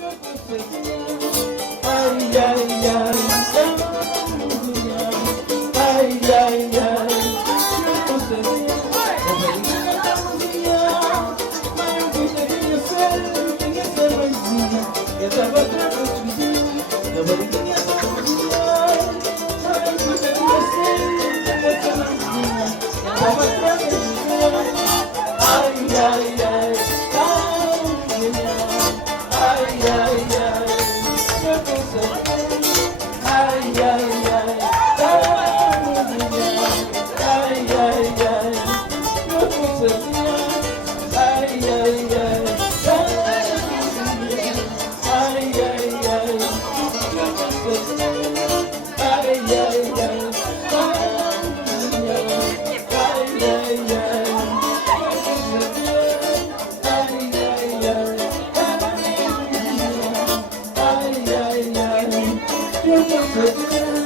Ay, ay, ay, ay, ay, ay, eu não sei. Eu tava tranquilo, eu vou ligar essa música. Ai, você não sei, essa música. Eu tava tranquilo. Ai, ai, ai, ai, ai, ai, eu não sei. Ai, ai, ai, ai, ai, ai, eu não sei. Ai, ai, ai, ai, ai, ai, eu não sei. Ai, ai, ai, ai, ai, ai, ai, ai, eu não sei.